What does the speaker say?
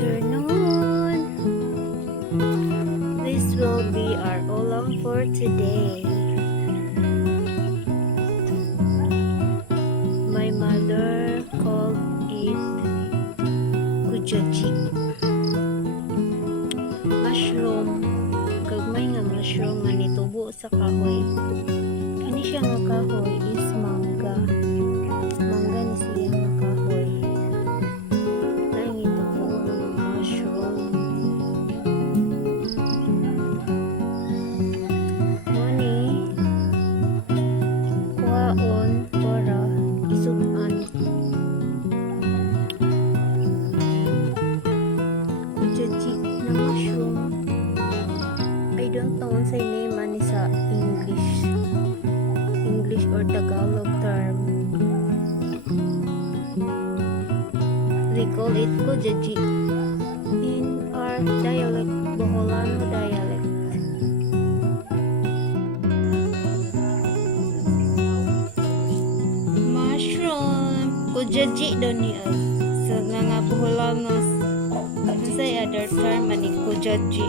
afternoon. This will be our ulam for today. My mother called it Kujaji. Mushroom. Gagmay nga mushroom nga nitubo sa kahoy. Kani siya nga kahoy is mangga. Mangga ni siya nga kahoy. Para isudan Kujaji na mushroom. I don't know what's the name ani sa English or Tagalog term. They call it Kujaji in our dialect, Boholano dialect. Kujaji daw ni ay sa nga Boholanos sa other term ani Kujaji.